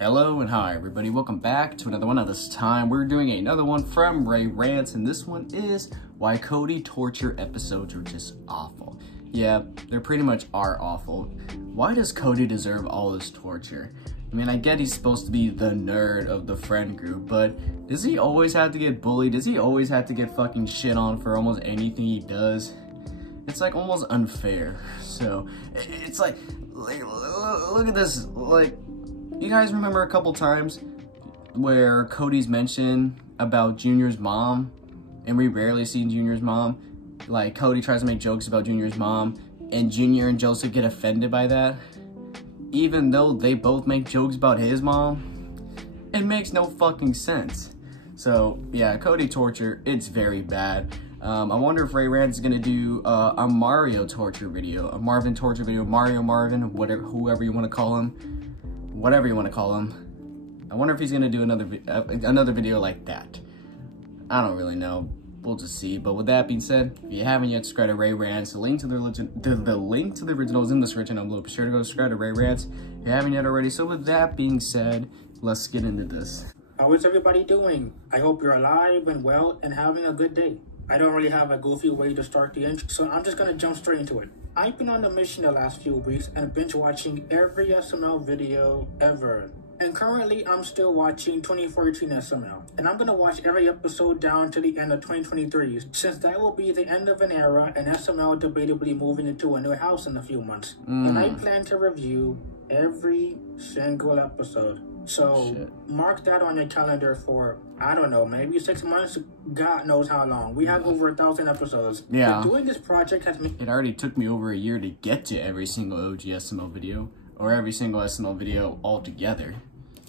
Hello and hi everybody, welcome back to another one. Of this time we're doing another one from Rants, and this one is why Cody torture episodes are just awful. Yeah, they pretty much are awful. Why does Cody deserve all this torture? I mean, I get he's supposed to be the nerd of the friend group, but does he always have to get bullied? Does he always have to get fucking shit on for almost anything he does? It's like almost unfair. So it's like look at this. Like, you guys remember a couple times where Cody's mentioned about Junior's mom, and we rarely see Junior's mom. Like, Cody tries to make jokes about Junior's mom, and Junior and Joseph get offended by that, even though they both make jokes about his mom. It makes no fucking sense. So yeah, Cody torture, it's very bad. I wonder if Rants is gonna do a Mario torture video, a Marvin torture video, Marvin, whatever, whoever you want to call him, whatever you want to call him. I wonder if he's gonna do another video like that. I don't really know. We'll just see. But with that being said, if you haven't yet subscribed to Rants, the link to the link to the original is in the description down below. Be sure to go subscribe to Rants if you haven't yet already. So with that being said, let's get into this. How is everybody doing? I hope you're alive and well and having a good day. I don't really have a goofy way to start the intro, so I'm just gonna jump straight into it. I've been on a mission the last few weeks and binge watching every SML video ever. And currently, I'm still watching 2014 SML. And I'm gonna watch every episode down to the end of 2023, since that will be the end of an era and SML debatably moving into a new house in a few months. And I plan to review every single episode. So mark that on your calendar for, I don't know, maybe 6 months. God knows how long. We have over 1,000 episodes. Yeah. But doing this project has been... It already took me over a year to get to every single OG SML video, or every single SML video altogether.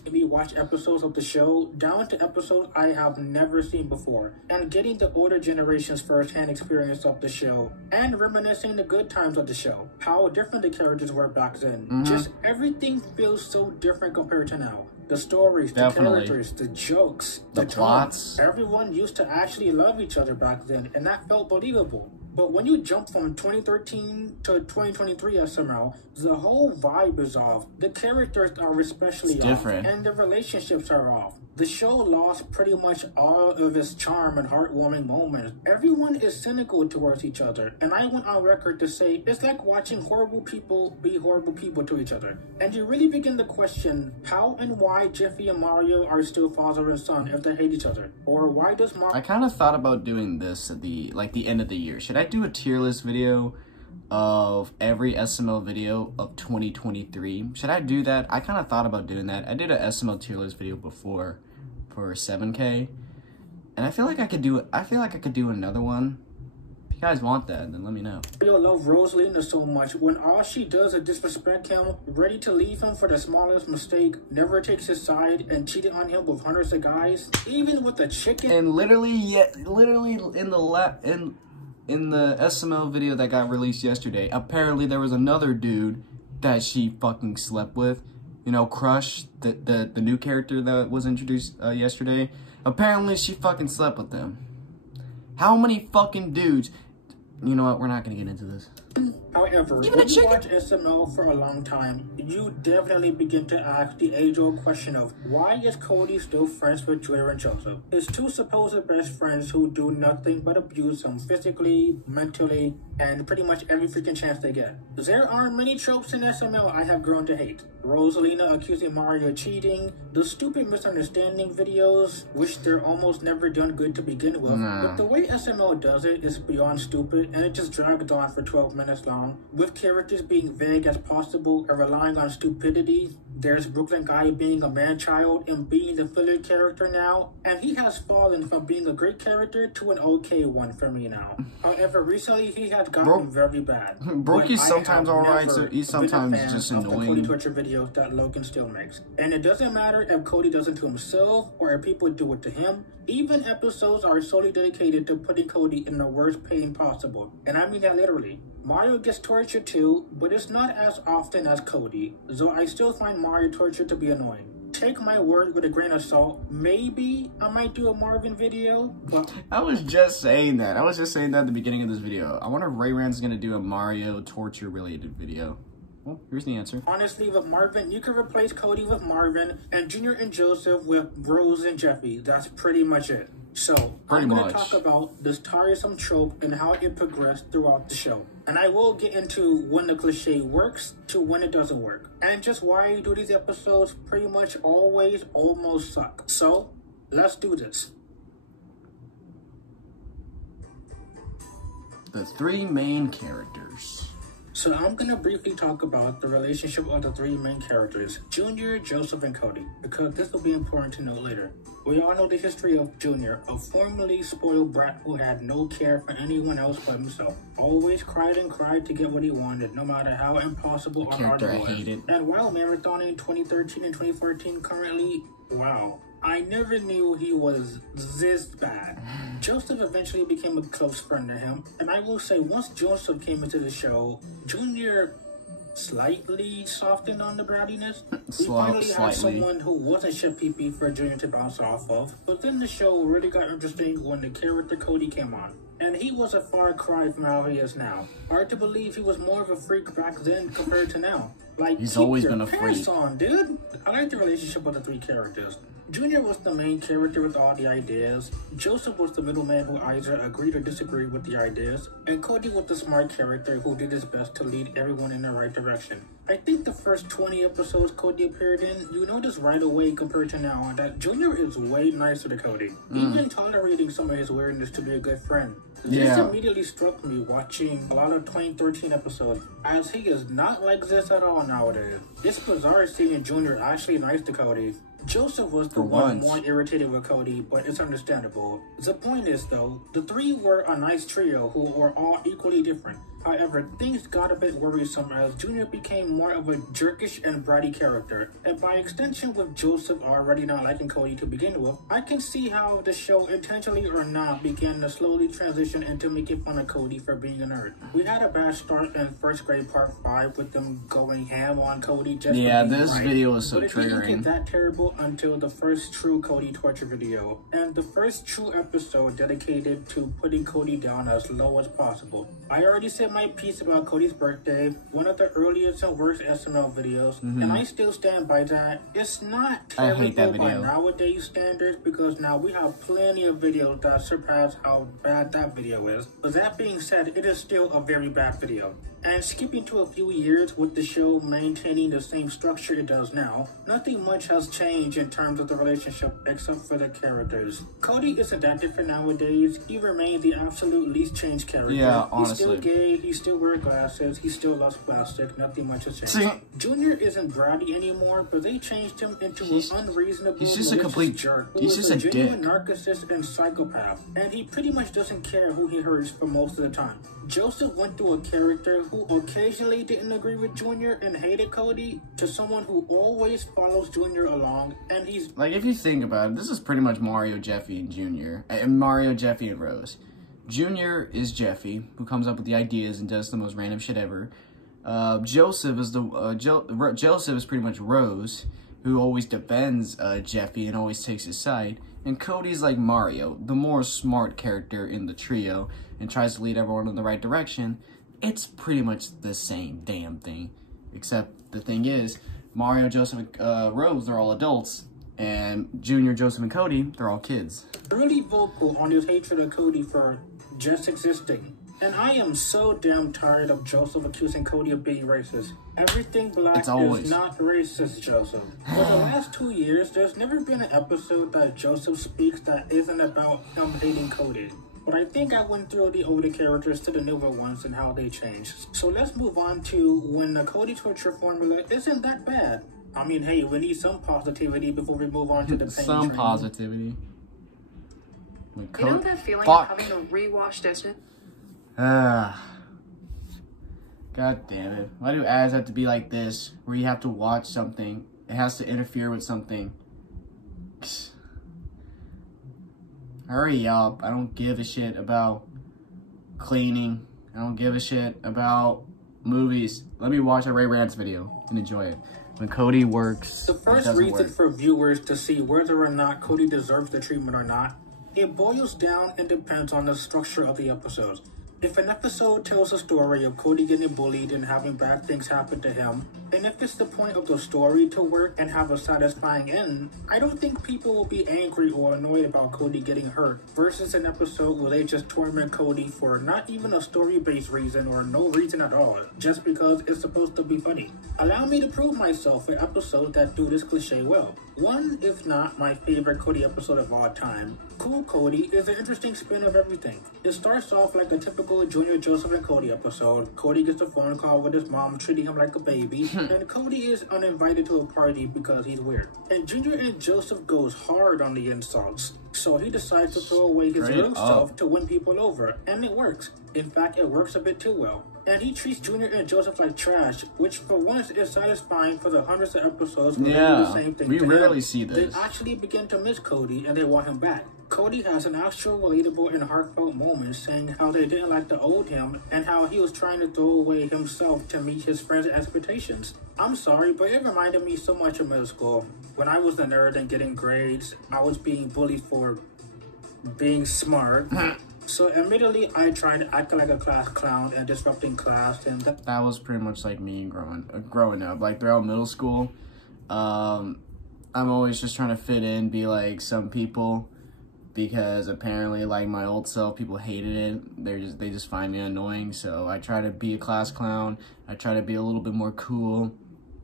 We watch episodes of the show down to episodes I have never seen before, and getting the older generation's first-hand experience of the show, and reminiscing the good times of the show, how different the characters were back then. Just everything feels so different compared to now. The stories, the characters, the jokes, the plots. Everyone used to actually love each other back then, and that felt believable. But when you jump from 2013 to 2023 SML, the whole vibe is off. The characters are especially off, and the relationships are off. The show lost pretty much all of its charm and heartwarming moments. Everyone is cynical towards each other, and I went on record to say it's like watching horrible people be horrible people to each other. And you really begin to question how and why Jiffy and Mario are still father and son if they hate each other. Or why does Mario... I kind of thought about doing this at the end of the year. Should I do a tier list video of every SML video of 2023? Should I do that? I kind of thought about doing that. I did a SML tier list video before for 7K, and I feel like I could do another one. If you guys want that, then let me know. Mario loves Rosalina so much when all she does is disrespect him, ready to leave him for the smallest mistake, never takes his side, and cheated on him with hundreds of guys, even with the chicken. And literally in the SML video that got released yesterday, apparently there was another dude that she fucking slept with. You know, Crush, the new character that was introduced yesterday. Apparently she fucking slept with them. How many fucking dudes? You know what? We're not gonna get into this. However, when you watch SML for a long time, you definitely begin to ask the age-old question of why is Cody still friends with Junior and Joseph? His two supposed best friends who do nothing but abuse him physically, mentally, and pretty much every freaking chance they get. There are many tropes in SML I have grown to hate. Rosalina accusing Mario of cheating, the stupid misunderstanding videos, which they're almost never done good to begin with. But the way SML does it is beyond stupid, and it just dragged on for 12 minutes long, with characters being vague as possible and relying on stupidity. There's Brooklyn Guy being a man-child and being the filler character now, and he has fallen from being a great character to an okay one for me now. However, recently he has gotten very bad. Brokey's sometimes alright, so he's sometimes just annoying. The Cody torture videos that Logan still makes. And it doesn't matter if Cody does it to himself or if people do it to him. Even episodes are solely dedicated to putting Cody in the worst pain possible. And I mean that literally. Mario gets tortured too, but it's not as often as Cody, though I still find Mario torture to be annoying. Take my word with a grain of salt. Maybe I might do a Marvin video, but... I was just saying that. At the beginning of this video. I wonder if Rants is going to do a Mario torture related video. well, here's the answer. Honestly, with Marvin, you can replace Cody with Marvin and Junior and Joseph with Rose and Jeffy. That's pretty much it. So, I'm going to talk about this tiresome trope and how it progressed throughout the show. And I will get into when the cliche works to when it doesn't work. And just why I do these episodes pretty much always almost suck. So, let's do this. The three main characters. So I'm going to briefly talk about the relationship of the three main characters, Junior, Joseph, and Cody, because this will be important to note later. We all know the history of Junior, a formerly spoiled brat who had no care for anyone else but himself. Always cried and cried to get what he wanted, no matter how impossible or hard it was. And while marathoning 2013 and 2014 currently, wow. I never knew he was this bad. Joseph eventually became a close friend to him, and I will say once Joseph came into the show, Junior slightly softened on the brattiness. We finally had someone who wasn't shit pee for Junior to bounce off of, but then the show really got interesting when the character Cody came on. And he was a far cry from how he is now. Hard to believe he was more of a freak back then compared to now. Like, he's always been a freak. On, dude. I like the relationship with the three characters. Junior was the main character with all the ideas, Joseph was the middleman who either agreed or disagreed with the ideas, and Cody was the smart character who did his best to lead everyone in the right direction. I think the first 20 episodes Cody appeared in, you notice right away compared to now that Junior is way nicer to Cody, even tolerating some of his weirdness to be a good friend. This immediately struck me watching a lot of 2013 episodes, as he is not like this at all nowadays. It's bizarre seeing Junior actually nice to Cody. Joseph was the one more irritated with Cody, but it's understandable. The point is, though, the three were a nice trio who were all equally different. However, things got a bit worrisome as Junior became more of a jerkish and bratty character, and by extension with Joseph already not liking Cody to begin with, I can see how the show, intentionally or not, began to slowly transition into making fun of Cody for being a nerd. We had a bad start in first grade part 5 with them going ham on Cody just this video is so triggering. But it didn't get that terrible until the first true Cody torture video, and the first true episode dedicated to putting Cody down as low as possible. I already said my piece about Cody's birthday, one of the earliest and worst SML videos, and I still stand by that. It's not terrible by nowadays standards because now we have plenty of videos that surpass how bad that video is. But that being said, it is still a very bad video. And skipping to a few years with the show maintaining the same structure it does now, nothing much has changed in terms of the relationship except for the characters. Cody isn't that different nowadays. He remains the absolute least changed character. Yeah, honestly. He's still gay, he still wears glasses, he still loves plastic, nothing much has changed. Junior isn't bratty anymore, but they changed him into an unreasonable, he's just a complete jerk. He's just a genuine narcissist and psychopath, and he pretty much doesn't care who he hurts for most of the time. Joseph went through a character who occasionally didn't agree with Junior and hated Cody to someone who always follows Junior along, and he's... Like, if you think about it, this is pretty much Mario, Jeffy, and Junior. Mario, Jeffy, and Rose. Junior is Jeffy, who comes up with the ideas and does the most random shit ever. Joseph is Joseph is pretty much Rose, who always defends Jeffy and always takes his side. And Cody's like Mario, the more smart character in the trio, and tries to lead everyone in the right direction. It's pretty much the same damn thing. Except the thing is, Mario, Joseph, and Rose, they're all adults. And Junior, Joseph, and Cody, they're all kids. Really vocal on his hatred of Cody for just existing. And I am so damn tired of Joseph accusing Cody of being racist. Everything black is not racist, Joseph. For the last 2 years, there's never been an episode that Joseph speaks that isn't about him hating Cody. But I think I went through the older characters to the newer ones and how they changed. So let's move on to when the Cody torture formula isn't that bad. I mean, hey, we need some positivity before we move on to the pain train. Positivity. You know that feeling of having to rewatch Desmond? God damn it. Why do ads have to be like this, where you have to watch something, it has to interfere with something? Hurry up. I don't give a shit about cleaning. I don't give a shit about movies. Let me watch a Rants video and enjoy it. When Cody works, the first reason for viewers to see whether or not Cody deserves the treatment or not, it boils down and depends on the structure of the episodes. If an episode tells a story of Cody getting bullied and having bad things happen to him, and if it's the point of the story to work and have a satisfying end, I don't think people will be angry or annoyed about Cody getting hurt, versus an episode where they just torment Cody for not even a story-based reason or no reason at all, just because it's supposed to be funny. Allow me to prove myself with episodes that do this cliche well. One, if not my favorite Cody episode of all time, Cool Cody, is an interesting spin of everything. It starts off like a typical Junior, Joseph, and Cody episode. Cody gets a phone call with his mom treating him like a baby, and Cody is uninvited to a party because he's weird. And Junior and Joseph goes hard on the insults, so he decides to throw away his real self to win people over, and it works. In fact, it works a bit too well. And he treats Junior and Joseph like trash, which for once is satisfying for the hundreds of episodes where they do the same thing. We rarely see this. They actually begin to miss Cody and they want him back. Cody has an actual relatable and heartfelt moment saying how they didn't like the old him and how he was trying to throw away himself to meet his friends' expectations. I'm sorry, but it reminded me so much of middle school. When I was the nerd and getting grades, I was being bullied for being smart. So admittedly, I tried to act like a class clown and disrupting class, and that was pretty much like me growing up. Like throughout middle school, I'm always just trying to fit in, be like some people, because apparently, like my old self, people hated it. They just find me annoying. So I try to be a class clown. I try to be a little bit more cool.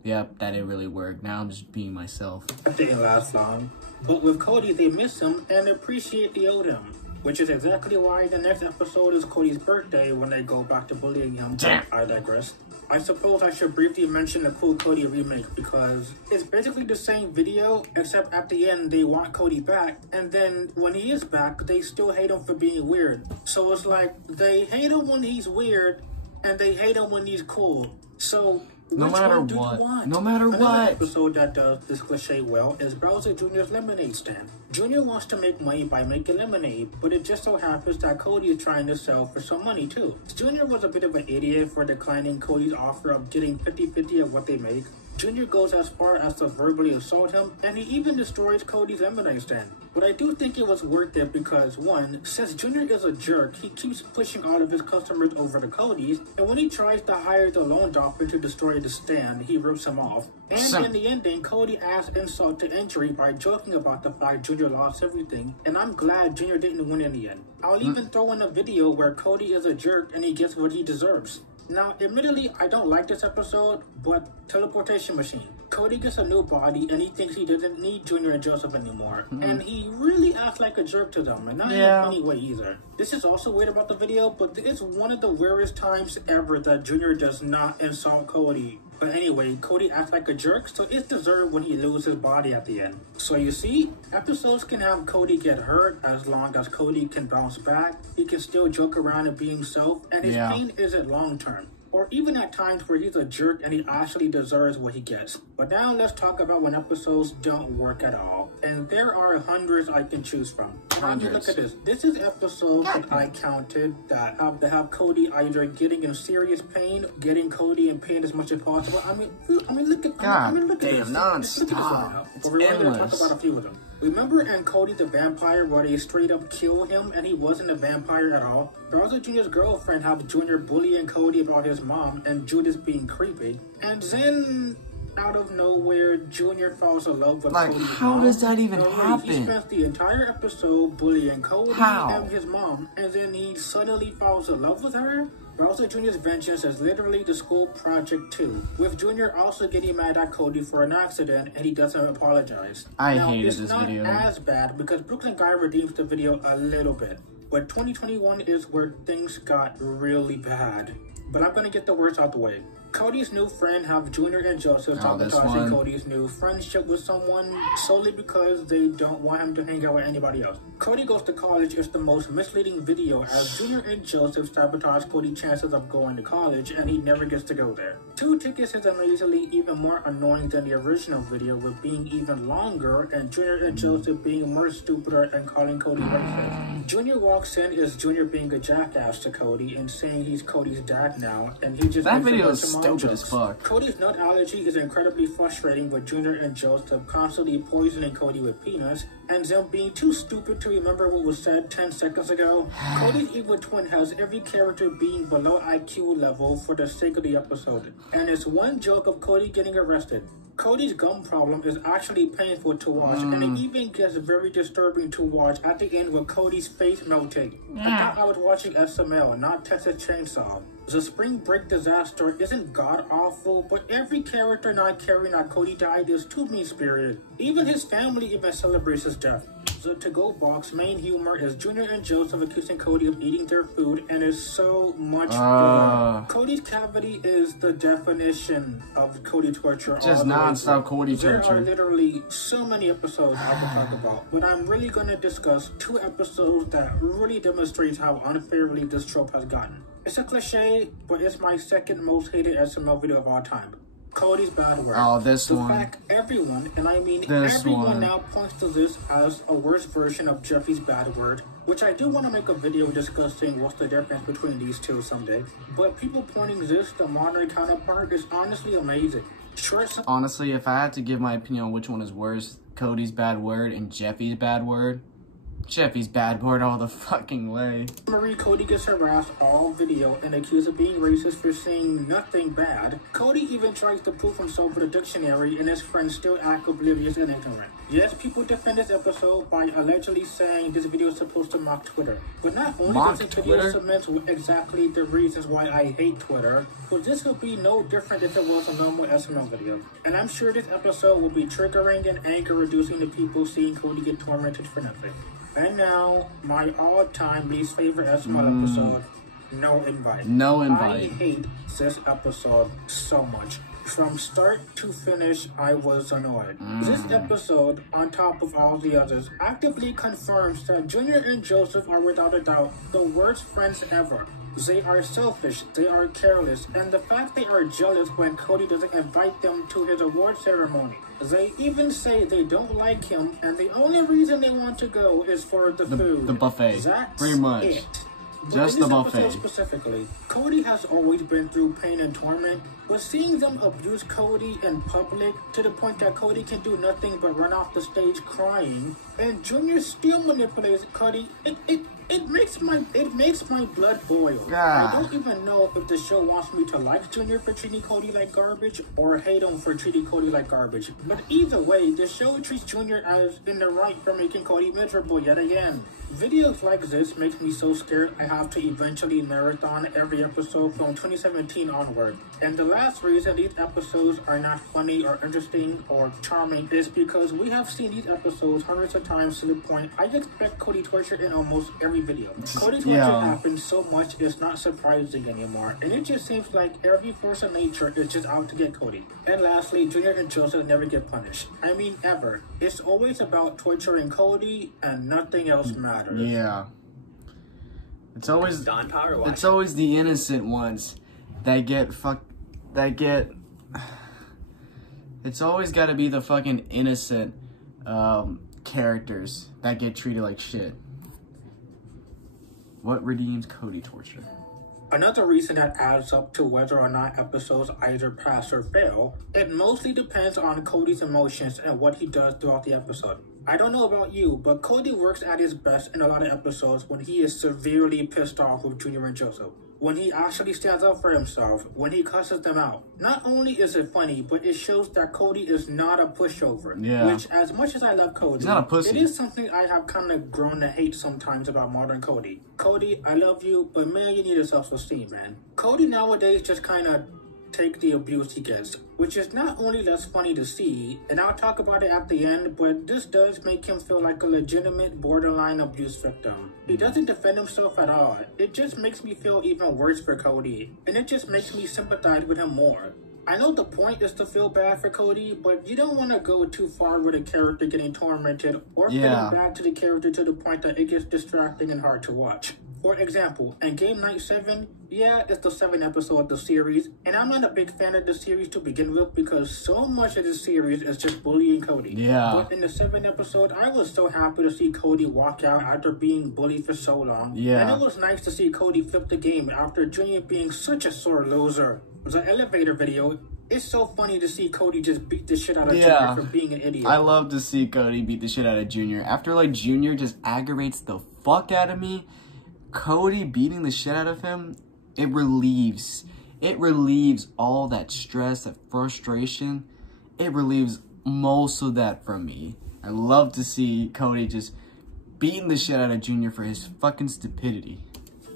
Yep, that didn't really work. Now I'm just being myself. That didn't last long. But with Cody, they miss him and appreciate the old him. Which is exactly why the next episode is Cody's birthday when they go back to bullying him. I digress. I suppose I should briefly mention the Cool Cody remake because it's basically the same video, except at the end they want Cody back, and then when he is back, they still hate him for being weird. So it's like, they hate him when he's weird, and they hate him when he's cool. So no matter what. No matter what. Another episode that does this cliche well is Bowser Jr.'s lemonade stand. Junior wants to make money by making lemonade, but it just so happens that Cody is trying to sell for some money too. Junior was a bit of an idiot for declining Cody's offer of getting 50-50 of what they make. Junior goes as far as to verbally assault him, and he even destroys Cody's lemonade stand. But I do think it was worth it because, one, since Junior is a jerk, he keeps pushing all of his customers over to Cody's, and when he tries to hire the loan dolphin to destroy the stand, he rips him off. And in the ending, Cody adds insult to injury by joking about the fact Junior lost everything, and I'm glad Junior didn't win in the end. I'll even throw in a video where Cody is a jerk and he gets what he deserves. Now, admittedly, I don't like this episode, but teleportation machine. Cody gets a new body and he thinks he doesn't need Junior and Joseph anymore. And he really acts like a jerk to them, and not in a funny way either. This is also weird about the video, but it's one of the weirdest times ever that Junior does not insult Cody. But anyway, Cody acts like a jerk, so it's deserved when he loses his body at the end. So you see, episodes can have Cody get hurt as long as Cody can bounce back. He can still joke around and be himself, and his pain isn't long term. Or even at times where he's a jerk and he actually deserves what he gets. But now let's talk about when episodes don't work at all. And there are hundreds I can choose from. Now you look at this. This is episodes that I counted that have Cody either getting in serious pain, getting Cody in pain as much as possible. I mean, look at this. Non-stop. But we're going to talk about a few of them. Remember in Cody the Vampire where they straight up kill him and he wasn't a vampire at all? Bowser Jr.'s girlfriend have Junior bullying Cody about his mom and Judas being creepy. And then, out of nowhere, Junior falls in love with Cody's mom. How does that even happen? He spends the entire episode bullying Cody and his mom, and then he suddenly falls in love with her? Bowser Jr.'s vengeance is literally the school project too, with Junior also getting mad at Cody for an accident and he doesn't apologize. I hated this video. It's not as bad because Brooklyn Guy redeems the video a little bit, but 2021 is where things got really bad. But I'm gonna get the worst out the way. Cody's new friend have Junior and Joseph sabotaging Cody's new friendship with someone solely because they don't want him to hang out with anybody else. Cody Goes to College is the most misleading video as Junior and Joseph sabotage Cody's chances of going to college and he never gets to go there. 2 Tickets is amazingly even more annoying than the original video with being even longer and Junior and Joseph being more stupider and calling Cody racist. Junior walks in is Junior being a jackass to Cody and saying he's Cody's dad now and he just that video is stupid as fuck. Cody's nut allergy is incredibly frustrating, with Junior and Joseph constantly poisoning Cody with peanuts, and them being too stupid to remember what was said 10 seconds ago. Cody's evil twin has every character being below IQ level for the sake of the episode, and it's one joke of Cody getting arrested. Cody's gum problem is actually painful to watch, and it even gets very disturbing to watch at the end with Cody's face melting. I thought I was watching SML, not Texas Chainsaw. The spring break disaster isn't god-awful, but every character not caring that Cody died is too mean-spirited. Even his family even celebrates his death. The to-go box main humor is Junior and Joseph accusing Cody of eating their food, and it's so much blood. Cody's cavity is the definition of Cody torture. Just non-stop Cody torture. There are literally so many episodes I could talk about, but I'm really going to discuss 2 episodes that really demonstrates how unfairly this trope has gotten. It's a cliche, but it's my second most hated SML video of all time. Cody's bad word. Oh, this one. In fact, everyone, and I mean this everyone one. now points to this as a worse version of Jeffy's bad word, which I do want to make a video discussing what's the difference between these two someday. But people pointing this, the modern counterpart, is honestly amazing. Honestly, if I had to give my opinion on which one is worse, Cody's bad word and Jeffy's bad word, Jeffy's bad word all the fucking way. Cody gets harassed all video and accused of being racist for saying nothing bad. Cody even tries to prove himself with a dictionary, and his friends still act oblivious and ignorant. Yes, people defend this episode by allegedly saying this video is supposed to mock Twitter. But not only does this video cement exactly the reasons why I hate Twitter, but this would be no different if it was a normal SML video. And I'm sure this episode will be triggering and anger-reducing to people seeing Cody get tormented for nothing. And now, my all-time least favorite SML episode, No Invite. No Invite. I hate this episode so much. From start to finish, I was annoyed. This episode, on top of all the others, actively confirms that Junior and Joseph are without a doubt the worst friends ever. They are selfish, they are careless, and the fact they are jealous when Cody doesn't invite them to his award ceremony. They even say they don't like him, and the only reason they want to go is for the food. The buffet. That's pretty much. It. Just the buffet. Specifically, Cody has always been through pain and torment, but seeing them abuse Cody in public to the point that Cody can do nothing but run off the stage crying, and Junior still manipulates Cody, it makes my blood boil. I don't even know if the show wants me to like Junior for treating Cody like garbage or hate him for treating Cody like garbage. But either way, the show treats Junior as in the right for making Cody miserable yet again. Videos like this makes me so scared I have to eventually marathon every episode from 2017 onward. And the last reason these episodes are not funny or interesting or charming is because we have seen these episodes hundreds of times to the point I expect Cody torture in almost every video. Cody torture happens so much it's not surprising anymore, and it just seems like every force of nature is just out to get Cody. And lastly, Junior and Joseph never get punished. I mean, ever. It's always about torturing Cody and nothing else matters. Yeah. It's always the innocent ones that get it's always got to be the fucking innocent characters that get treated like shit. What redeems Cody torture? Another reason that adds up to whether or not episodes either pass or fail, it mostly depends on Cody's emotions and what he does throughout the episode. I don't know about you, but Cody works at his best in a lot of episodes when he is severely pissed off with Junior and Joseph. When he actually stands up for himself, when he cusses them out. Not only is it funny, but it shows that Cody is not a pushover. Yeah. Which, as much as I love Cody, he's not a pussy. It is something I have kind of grown to hate sometimes about modern Cody. Cody, I love you, but man, you need a self-esteem, man. Cody nowadays just kind of take the abuse he gets, which is not only less funny to see, and I'll talk about it at the end, but this does make him feel like a legitimate borderline abuse victim. He doesn't defend himself at all. It just makes me feel even worse for Cody, and it just makes me sympathize with him more. I know the point is to feel bad for Cody, but you don't want to go too far with a character getting tormented or feeling bad to the character to the point that it gets distracting and hard to watch. For example, in Game Night 7, yeah, it's the 7th episode of the series, and I'm not a big fan of the series to begin with because so much of the series is just bullying Cody. Yeah. But in the 7th episode, I was so happy to see Cody walk out after being bullied for so long. Yeah. And it was nice to see Cody flip the game after Junior being such a sore loser. the elevator video, it's so funny to see Cody just beat the shit out of Junior for being an idiot. I love to see Cody beat the shit out of Junior. After, like, Junior just aggravates the fuck out of me, Cody beating the shit out of him, it relieves all that stress, that frustration. It relieves most of that from me. I love to see Cody just beating the shit out of Junior for his fucking stupidity.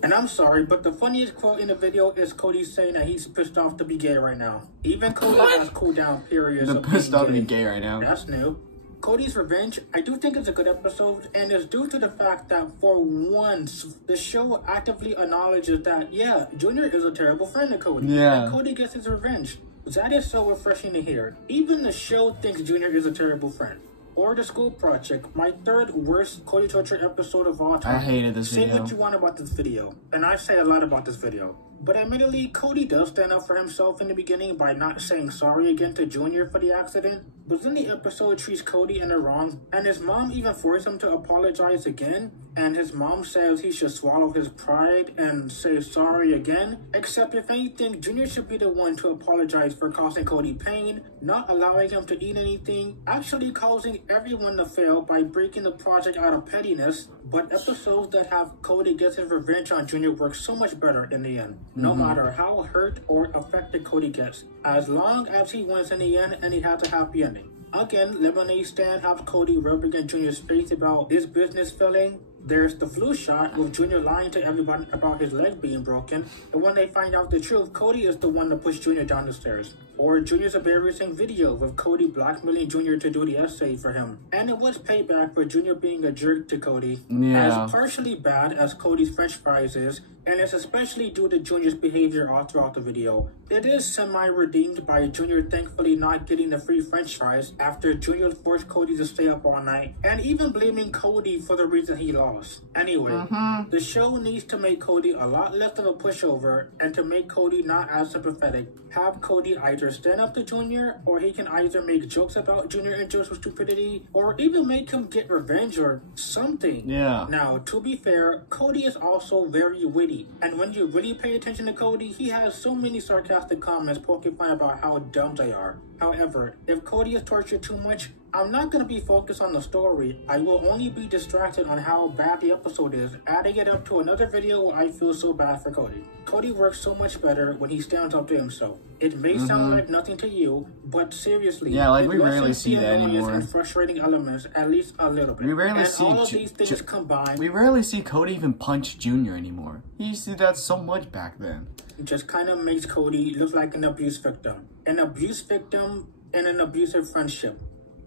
And I'm sorry, but the funniest quote in the video is Cody saying that he's pissed off to be gay right now. Even Cody has cool down periods of pissed off to be gay gay right now. That's new. Cody's Revenge, I do think it's a good episode, and it's due to the fact that for once, the show actively acknowledges that, yeah, Junior is a terrible friend to Cody. Yeah. And Cody gets his revenge. That is so refreshing to hear. Even the show thinks Junior is a terrible friend. Or The School Project, my third worst Cody torture episode of all time. I hated this video. Say what you want about this video, and I say a lot about this video. But admittedly, Cody does stand up for himself in the beginning by not saying sorry again to Junior for the accident. But then the episode treats Cody in the wrong, and his mom even forced him to apologize again. And his mom says he should swallow his pride and say sorry again. Except if anything, Junior should be the one to apologize for causing Cody pain, not allowing him to eat anything, actually causing everyone to fail by breaking the project out of pettiness. But episodes that have Cody get his revenge on Junior work so much better in the end. No matter how hurt or affected Cody gets, as long as he wins in the end and he has a happy ending. Again, Lemonade Stand has Cody rubbing in Junior's face about his business failing. There's the flu shot with Junior lying to everyone about his leg being broken. And when they find out the truth, Cody is the one to push Junior down the stairs. Or Junior's embarrassing video with Cody blackmailing Junior to do the essay for him. And it was payback for Junior being a jerk to Cody. As partially bad as Cody's french fries is, and it's especially due to Junior's behavior all throughout the video. It is semi-redeemed by Junior thankfully not getting the free french fries after Junior forced Cody to stay up all night, and even blaming Cody for the reason he lost. Anyway, the show needs to make Cody a lot less of a pushover, and to make Cody not as sympathetic, have Cody either stand up to Junior, or he can either make jokes about Junior and Joseph's stupidity, or even make him get revenge or something. Now, to be fair, Cody is also very witty. And when you really pay attention to Cody, he has so many sarcastic comments poking fun about how dumb they are. However, if Cody is tortured too much, I'm not going to be focused on the story. I will only be distracted on how bad the episode is, adding it up to another video where I feel so bad for Cody. Cody works so much better when he stands up to himself. It may sound like nothing to you, but seriously, we rarely see that anymore. And frustrating elements, at least a little bit. We rarely see all of these things combined. We rarely see Cody even punch Junior anymore. He used to do that so much back then. It just kind of makes Cody look like an abuse victim. An abuse victim in an abusive friendship.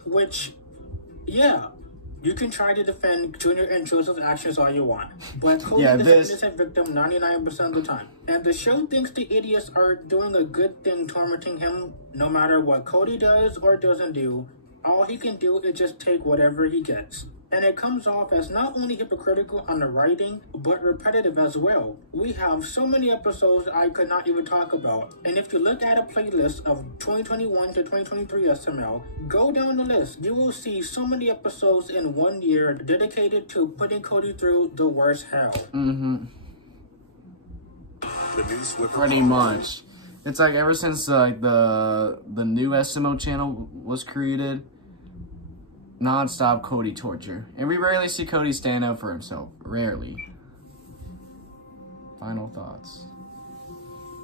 Which, yeah, you can try to defend Junior and Joseph's actions all you want, but Cody is an innocent victim 99% of the time. And the show thinks the idiots are doing a good thing tormenting him. No matter what Cody does or doesn't do, all he can do is just take whatever he gets. And it comes off as not only hypocritical on the writing, but repetitive as well. We have so many episodes I could not even talk about. And if you look at a playlist of 2021 to 2023 SML, go down the list. You will see so many episodes in 1 year dedicated to putting Cody through the worst hell. Pretty much. It's like ever since like the new SMO channel was created, non-stop Cody torture. And we rarely see Cody stand up for himself. Rarely. Final thoughts.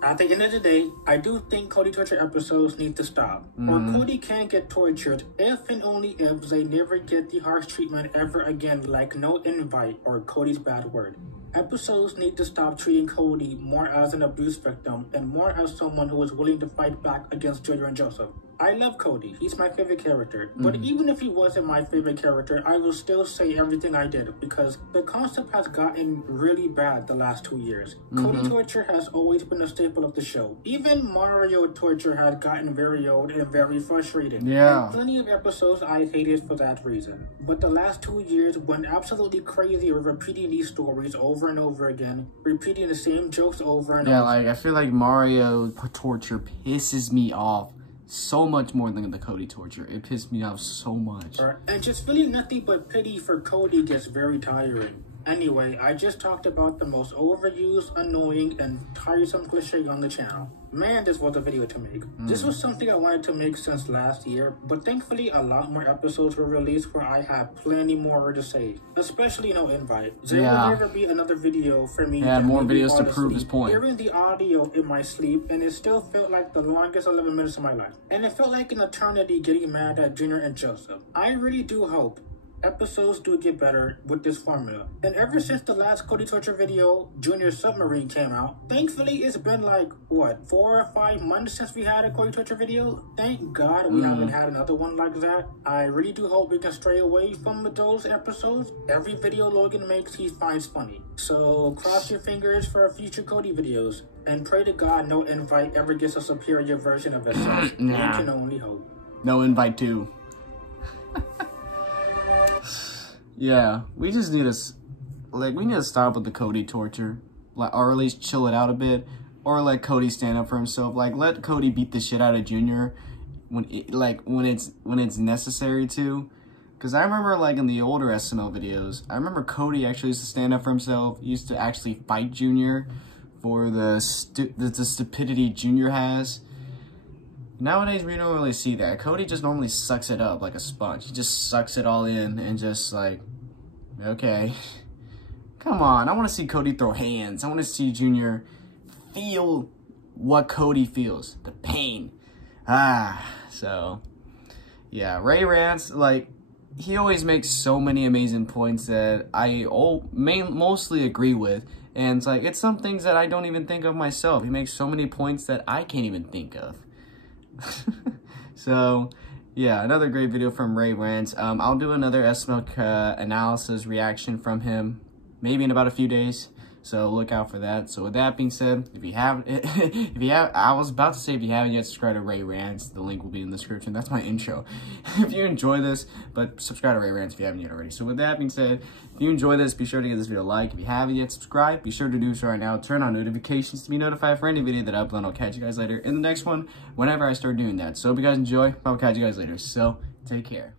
At the end of the day, I do think Cody torture episodes need to stop. Or Cody can get tortured if and only if they never get the harsh treatment ever again, like no invite or Cody's bad word. Episodes need to stop treating Cody more as an abuse victim and more as someone who is willing to fight back against Junior and Joseph. I love Cody. He's my favorite character. But even if he wasn't my favorite character, I will still say everything I did because the concept has gotten really bad the last 2 years. Cody torture has always been a staple of the show. Even Mario torture had gotten very old and very frustrating. And plenty of episodes I hated for that reason. But the last 2 years went absolutely crazy with repeating these stories over and over again, repeating the same jokes over and over. Like I feel like Mario torture pisses me off so much more than the Cody torture. It pissed me off so much. And just feeling nothing but pity for Cody gets very tiring. Anyway, I just talked about the most overused, annoying, and tiresome cliche on the channel. Man, this was a video to make. This was something I wanted to make since last year, but thankfully a lot more episodes were released where I had plenty more to say. Especially no invite. There will never be another video for me. Yeah, more videos to prove his point. Hearing the audio in my sleep, and it still felt like the longest 11 minutes of my life. And it felt like an eternity getting mad at Junior and Joseph. I really do hope episodes do get better with this formula. And ever since the last Cody torture video, Junior Submarine, came out, thankfully it's been like, what, 4 or 5 months since we had a Cody torture video? Thank God we haven't had another one like that. I really do hope we can stray away from those episodes. Every video Logan makes, he finds funny. So cross your fingers for future Cody videos. And pray to God no invite ever gets a superior version of itself. You can only hope. No invite too. Yeah, we just need to, we need to stop with the Cody torture, or at least chill it out a bit, or let Cody stand up for himself. Let Cody beat the shit out of Junior when it's necessary to. Because I remember, in the older SML videos, I remember Cody actually used to stand up for himself. He used to actually fight Junior for the stupidity Junior has. Nowadays, we don't really see that. Cody just normally sucks it up like a sponge. He just sucks it all in and just okay. Come on, I want to see Cody throw hands. I want to see Junior feel what Cody feels. The pain. So, yeah. Ray Rants, he always makes so many amazing points that I mostly agree with. And it's some things that I don't even think of myself. He makes so many points that I can't even think of. So, yeah, another great video from Ray Rants. I'll do another SML analysis reaction from him, maybe in about a few days. So look out for that. So with that being said, if you haven't yet subscribed to Ray Rants, the link will be in the description. That's my intro. If you enjoy this, but subscribe to Ray Rants if you haven't yet already. So with that being said, if you enjoy this, be sure to give this video a like. If you haven't yet subscribed, be sure to do so right now. Turn on notifications to be notified for any video that I upload. I'll catch you guys later in the next one whenever I start doing that. So hope you guys enjoy. I'll catch you guys later. So take care.